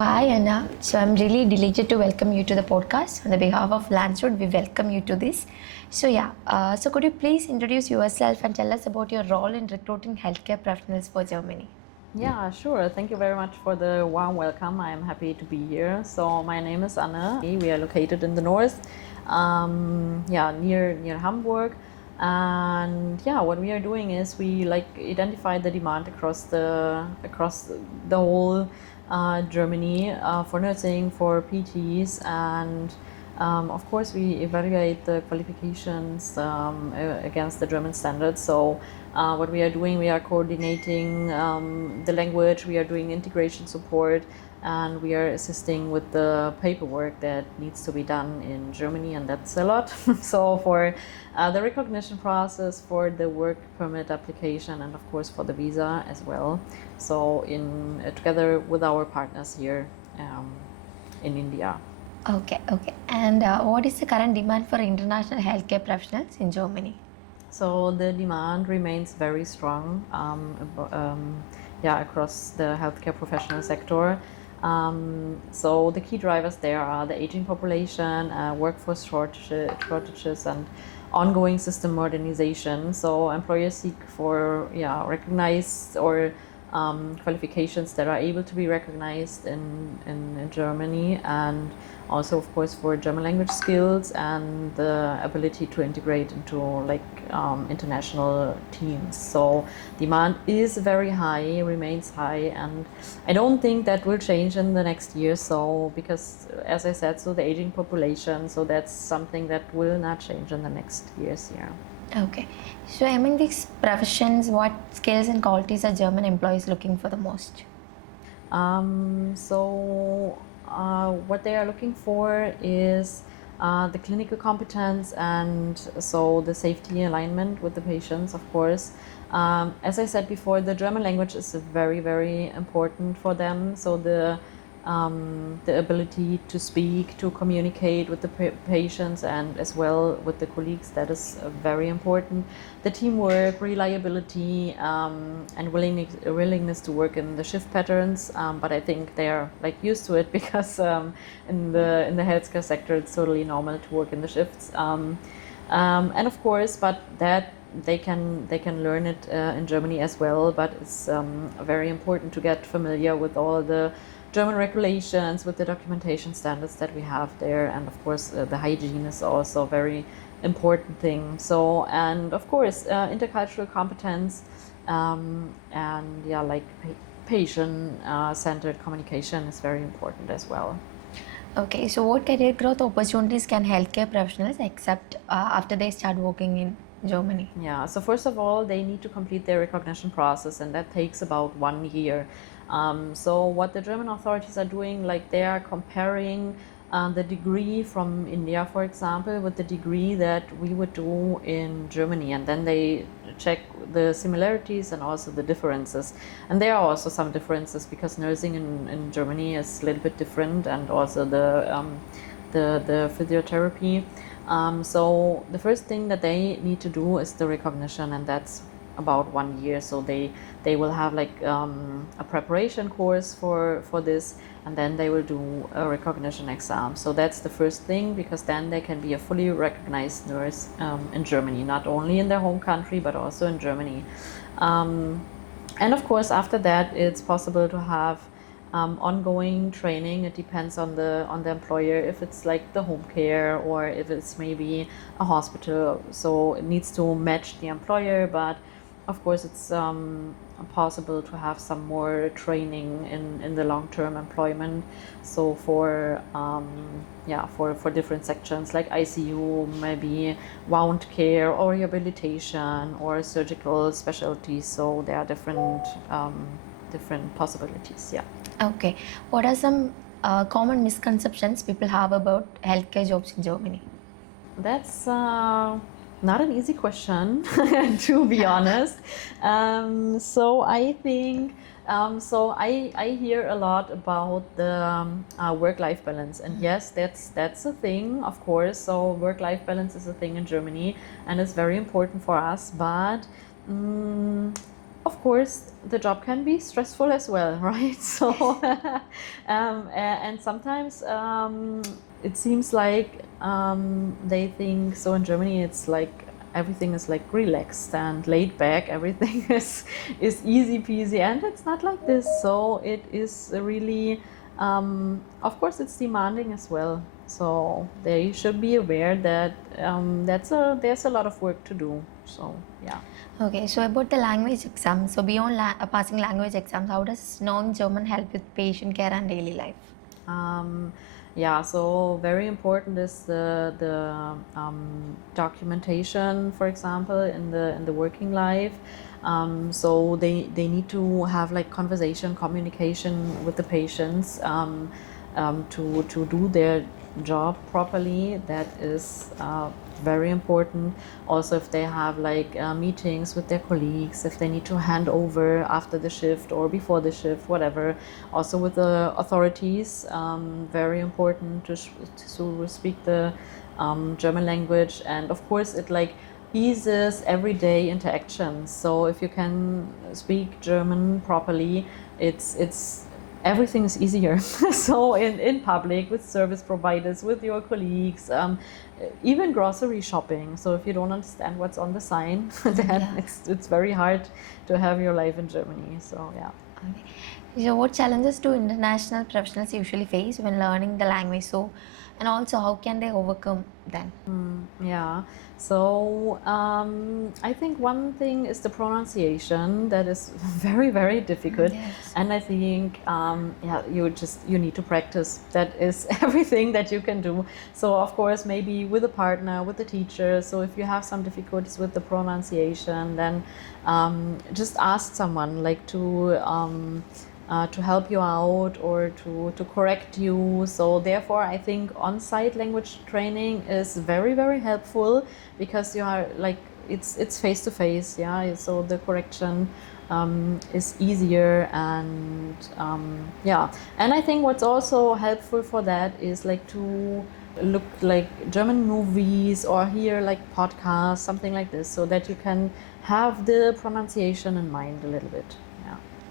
Hi Anna. So I'm really delighted to welcome you to the podcast. On the behalf of Lanstitut, we welcome you to this. So could you please introduce yourself and tell us about your role in recruiting healthcare professionals for Germany? Yeah, sure. Thank you very much for the warm welcome. I am happy to be here. So my name is Anne. We are located in the north, near Hamburg. And yeah, what we are doing is we identify the demand across the whole Germany for nursing, for PTs, and of course, we evaluate the qualifications against the German standards. So, what we are doing, we are coordinating the language, we are doing integration support, and we are assisting with the paperwork that needs to be done in Germany, and that's a lot. So, for the recognition process, for the work permit application, and of course, for the visa as well. So, together with our partners here in India. Okay. And what is the current demand for international healthcare professionals in Germany? So the demand remains very strong, across the healthcare professional sector. So the key drivers there are the aging population, workforce shortages, and ongoing system modernization. So employers seek for recognized or qualifications that are able to be recognized in Germany, and also of course for German language skills and the ability to integrate into international teams. So demand is very high, remains high, and I don't think that will change in the next year. So because as I said, so the aging population, so that's something that will not change in the next years. Yeah. Okay. So among these professions, what skills and qualities are German employees looking for the most? What they are looking for is the clinical competence, and so the safety alignment with the patients, of course. As I said before, the German language is very, very important for them. So the ability to speak, to communicate with the patients, and as well with the colleagues, that is very important. The teamwork, reliability, and willingness to work in the shift patterns. But I think they are used to it because in the healthcare sector, it's totally normal to work in the shifts. And of course, but that they can learn it in Germany as well. But it's very important to get familiar with all the German regulations, with the documentation standards that we have there, and of course the hygiene is also a very important thing. So, and of course intercultural competence, and patient centered communication is very important as well. Okay, so what career growth opportunities can healthcare professionals accept after they start working in Germany? Yeah, so first of all, they need to complete their recognition process, and that takes about 1 year. So what the German authorities are doing, they are comparing the degree from India, for example, with the degree that we would do in Germany, and then they check the similarities and also the differences. And there are also some differences because nursing in Germany is a little bit different, and also the physiotherapy. So the first thing that they need to do is the recognition, and that's about 1 year. So they will have a preparation course for this, and then they will do a recognition exam. So that's the first thing, because then they can be a fully recognized nurse in Germany, not only in their home country but also in Germany. And of course, after that, it's possible to have ongoing training. It depends on the employer, if it's like the home care or if it's maybe a hospital. So it needs to match the employer, but of course it's possible to have some more training in the long-term employment. So for different sections like ICU, maybe wound care or rehabilitation or surgical specialties. So there are different possibilities. Yeah. Okay, what are some common misconceptions people have about healthcare jobs in Germany? That's not an easy question, to be honest. So I think, I hear a lot about the work-life balance, and yes, that's a thing, of course. So work-life balance is a thing in Germany, and it's very important for us. But of course, the job can be stressful as well, right? So, and sometimes it seems like they think, so in Germany it's like everything is like relaxed and laid back, everything is easy peasy, and it's not like this. So it is really, of course, it's demanding as well. So they should be aware that there's a lot of work to do. So yeah. Okay, so about the language exams, so beyond passing language exams, how does knowing German help with patient care and daily life? Yeah, so very important is the documentation, for example, in the working life. So they need to have like conversation, communication with the patients to do their job properly. That is very important. Also, if they have like meetings with their colleagues, if they need to hand over after the shift or before the shift, whatever. Also with the authorities, very important to speak the German language, and of course it like eases everyday interactions. So if you can speak German properly, it's everything is easier. So in public, with service providers, with your colleagues, even grocery shopping. So if you don't understand what's on the sign, then it's very hard to have your life in Germany. So yeah. Okay. So what challenges do international professionals usually face when learning the language? So, and also how can they overcome them? Yeah, so I think one thing is the pronunciation that is very, very difficult. Yes. And I think yeah, you need to practice. That is everything that you can do. So of course, maybe with a partner, with a teacher. So if you have some difficulties with the pronunciation, then just ask someone like to help you out or to correct you. So therefore I think on-site language training is very, very helpful, because you are like it's face to face, yeah. So the correction is easier, and yeah. And I think what's also helpful for that is like to look like German movies or hear like podcasts, something like this, so that you can have the pronunciation in mind a little bit.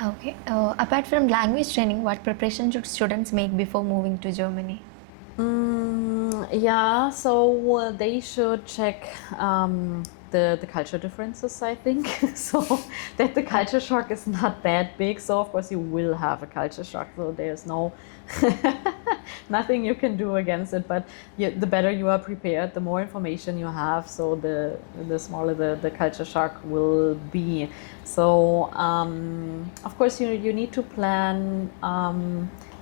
Okay. Apart from language training, what preparation should students make before moving to Germany? Yeah, so they should check the culture differences, I think. So that the culture shock is not that big. So of course you will have a culture shock, so there's no nothing you can do against it. But the better you are prepared, the more information you have, so the smaller the culture shock will be. So of course you need to plan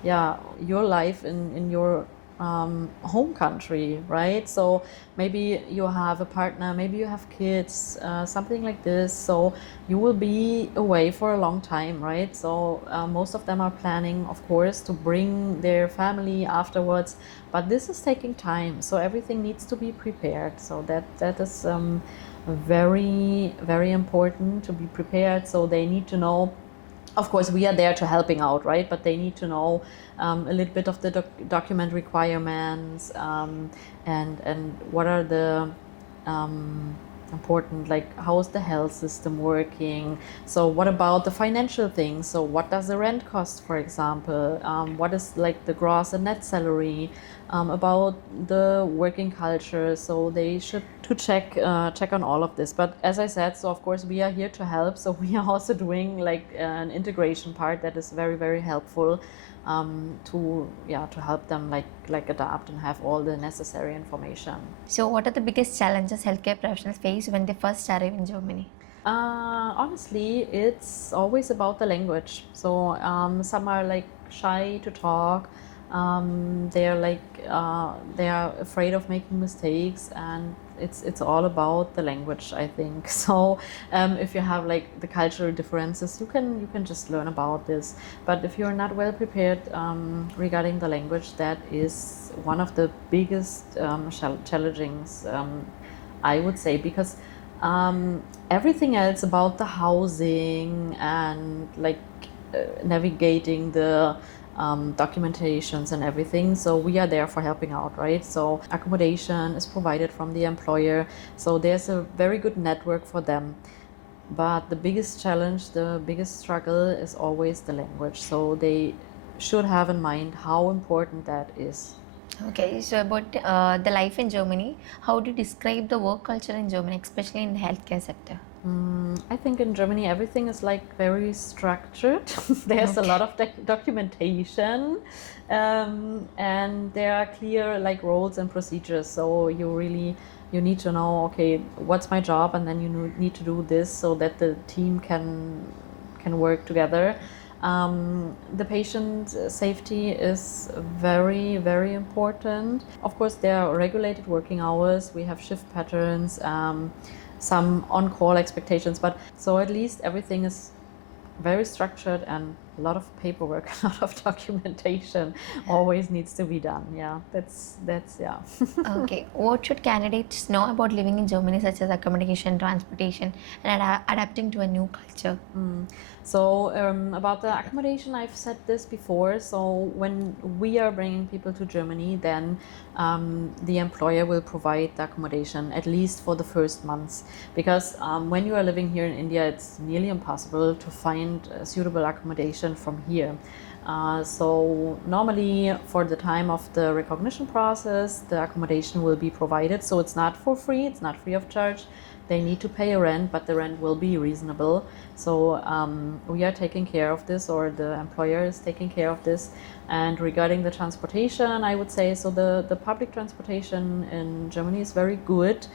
yeah, your life in your home country, right? So maybe you have a partner, maybe you have kids, something like this. So you will be away for a long time, right? So most of them are planning, of course, to bring their family afterwards, but this is taking time. So everything needs to be prepared. So that is very, very important to be prepared. So they need to know. Of course, we are there to helping out, right? But they need to know a little bit of the document requirements, and what are the important, like how is the health system working? So what about the financial things? So what does the rent cost, for example? What is like the gross and net salary? About the working culture. So they should to check on all of this. But as I said, so of course we are here to help. So we are also doing like an integration part that is very, very helpful to help them like adapt and have all the necessary information. So what are the biggest challenges healthcare professionals face when they first arrive in Germany? Honestly, it's always about the language. So some are like shy to talk. They are afraid of making mistakes, and it's all about the language, I think. So if you have like the cultural differences, you can just learn about this. But if you're not well prepared regarding the language, that is one of the biggest challenges, I would say, because everything else about the housing and like navigating the documentations and everything. So we are there for helping out, right? So accommodation is provided from the employer. So there's a very good network for them. But the biggest challenge, the biggest struggle is always the language. So they should have in mind how important that is. Okay, so about the life in Germany, how do you describe the work culture in Germany, especially in the healthcare sector? I think in Germany everything is like very structured. There's a lot of documentation, and there are clear like roles and procedures. So you need to know, okay, what's my job, and then you need to do this so that the team can work together. The patient safety is very, very important. Of course, there are regulated working hours. We have shift patterns. Some on-call expectations, but so at least everything is very structured, and a lot of paperwork, a lot of documentation always needs to be done. Yeah, that's yeah. Okay, what should candidates know about living in Germany, such as accommodation, transportation, and adapting to a new culture? So about the accommodation, I've said this before. So when we are bringing people to Germany, then the employer will provide the accommodation, at least for the first months, because when you are living here in India, it's nearly impossible to find suitable accommodation from here. So normally for the time of the recognition process, the accommodation will be provided. So it's not for free, it's not free of charge. They need to pay a rent, but the rent will be reasonable. So we are taking care of this, or the employer is taking care of this. And regarding the transportation, I would say, so the public transportation in Germany is very good.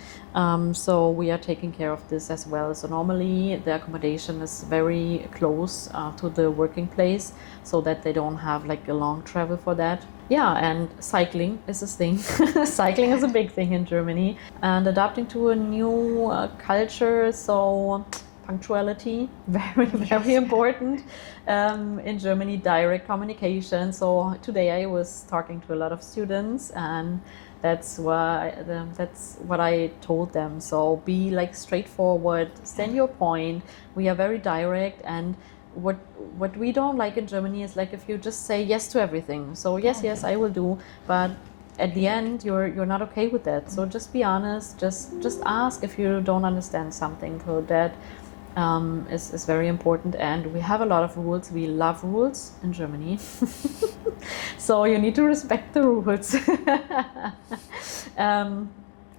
So we are taking care of this as well. So normally the accommodation is very close to the working place, so that they don't have like a long travel for that. Yeah, and cycling is a thing. Cycling is a big thing in Germany, and adapting to a new culture. So punctuality, very, very important. In Germany, direct communication. So today I was talking to a lot of students, and that's what I told them. So be like straightforward, stand your point. We are very direct, and what we don't like in Germany is like if you just say yes to everything. So yes, I will do, but at the end you're not okay with that. So just be honest, just ask if you don't understand something. So that is very important, and we have a lot of rules. We love rules in Germany. So you need to respect the rules.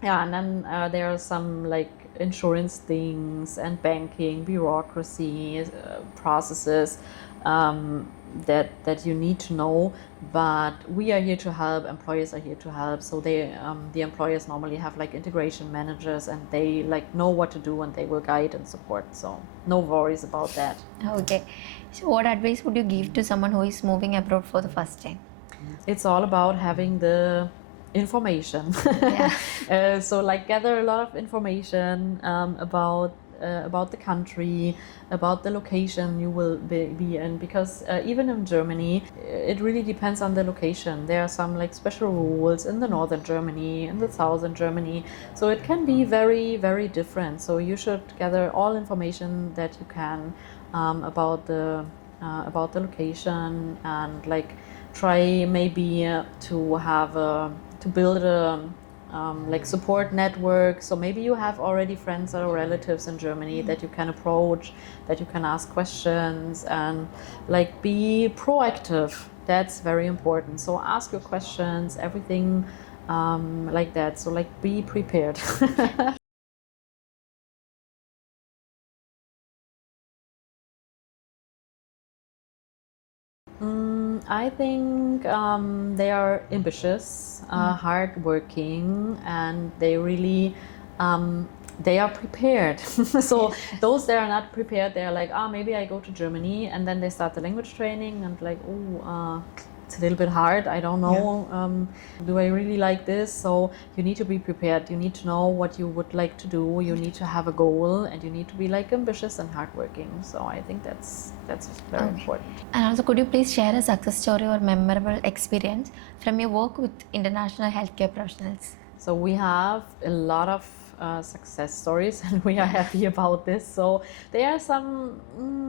Yeah, and then there are some like insurance things and banking, bureaucracy, processes that you need to know. But we are here to help. Employers are here to help. So they the employers normally have like integration managers, and they like know what to do, and they will guide and support. So no worries about that. Okay, so what advice would you give to someone who is moving abroad for the first time? It's all about having the information. Yeah. So like gather a lot of information about the country, about the location you will be in, because even in Germany it really depends on the location. There are some like special rules in the northern Germany, in the southern Germany, so it can be very, very different. So you should gather all information that you can about the location, and like try maybe to have to build a like support network. So maybe you have already friends or relatives in Germany that you can approach, that you can ask questions, and like be proactive. That's very important. So ask your questions, everything like that. So like be prepared. I think they are ambitious, hardworking, and they really they are prepared. So those that are not prepared, they are like, maybe I go to Germany, and then they start the language training, and like, it's a little bit hard. I don't know. Do I really like this? So you need to be prepared. You need to know what you would like to do. You need to have a goal, and you need to be like ambitious and hardworking. So I think that's very important. And also, could you please share a success story or memorable experience from your work with international healthcare professionals? So we have a lot of success stories, and we are happy about this. So there are some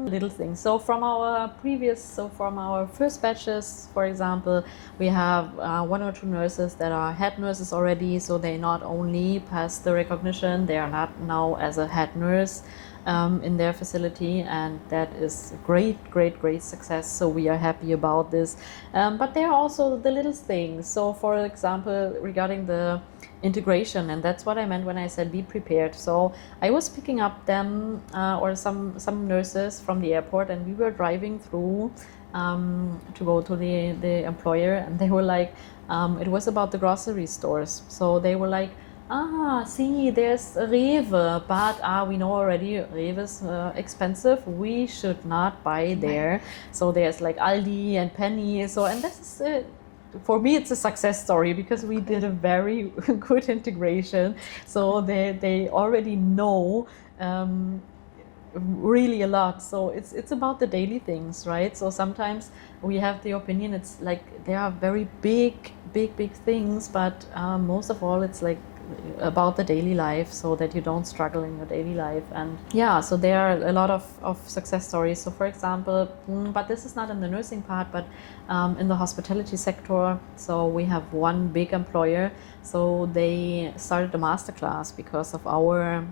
little things. So from our first batches, for example, we have 1 or 2 nurses that are head nurses already. So they not only pass the recognition, they are not now as a head nurse. in their facility, and that is great success. So we are happy about this. But there are also the little things. So for example, regarding the integration, and that's what I meant when I said be prepared. So I was picking up them or some nurses from the airport, and we were driving through to go to the employer, and they were like, it was about the grocery stores. So they were like, see, there's Rewe, but we know already Rewe is expensive. We should not buy there. So there's like Aldi and Penny. So, and this is for me, it's a success story because we did a very good integration. So they already know really a lot. So it's about the daily things, right? So sometimes we have the opinion it's like there are very big things, but most of all it's like about the daily life, so that you don't struggle in your daily life. And yeah, so there are a lot of success stories. So for example, but this is not in the nursing part, but in the hospitality sector. So we have one big employer, so they started a masterclass because of our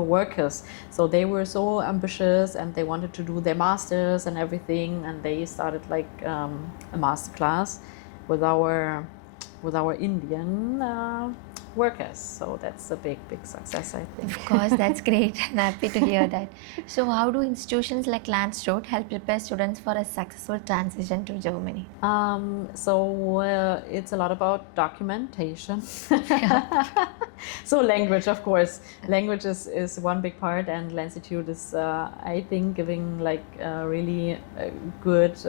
workers. So they were so ambitious and they wanted to do their masters and everything, and they started like a masterclass with our Indian workers. So that's a big success, I think. Of course, that's great. I'm happy to hear that. So how do institutions like Lanstitut help prepare students for a successful transition to Germany? So it's a lot about documentation. So language, of course. Language is one big part, and Lanstitut is, I think, giving like really good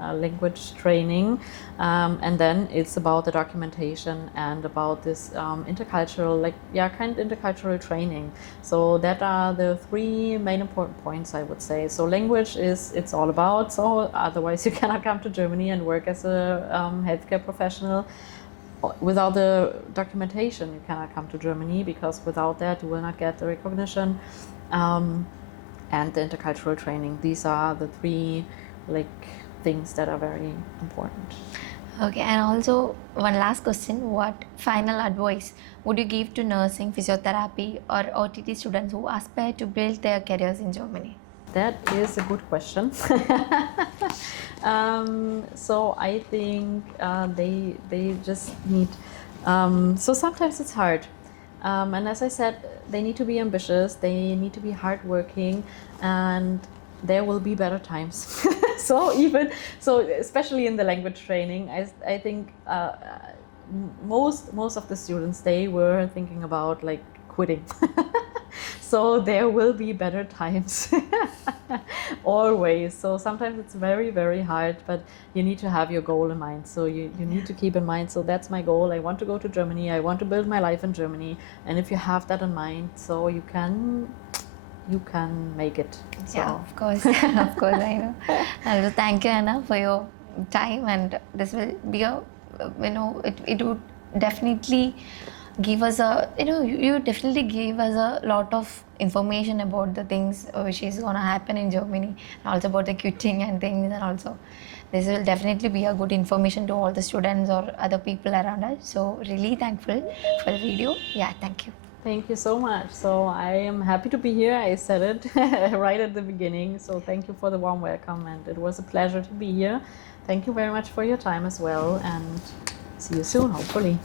language training. And then it's about the documentation and about this intercultural, intercultural training. So that are the three main important points, I would say. So language it's all about. So otherwise you cannot come to Germany and work as a healthcare professional. Without the documentation, you cannot come to Germany, because without that you will not get the recognition. And the intercultural training. These are the three things that are very important. Okay, and also one last question. What final advice would you give to nursing, physiotherapy or OTT students who aspire to build their careers in Germany? That is a good question. So I think they just need, so sometimes it's hard. And as I said, they need to be ambitious, they need to be hardworking, and there will be better times. So especially in the language training, I think most of the students, they were thinking about like quitting. So there will be better times. Always. So sometimes it's very hard, but you need to have your goal in mind. So you need to keep in mind, so that's my goal. I want to go to Germany. I want to build my life in Germany. And if you have that in mind, so you can make it. So. Yeah, of course. Of course, I know. Also, thank you, Anna, for your time, and this will be a, it would definitely give us a, you definitely gave us a lot of information about the things which is going to happen in Germany, and also about the quitting and things, and also this will definitely be a good information to all the students or other people around us. So really thankful for the video. Yeah, thank you. Thank you so much. So I am happy to be here. I said it right at the beginning. So thank you for the warm welcome, and it was a pleasure to be here. Thank you very much for your time as well, and see you soon, hopefully.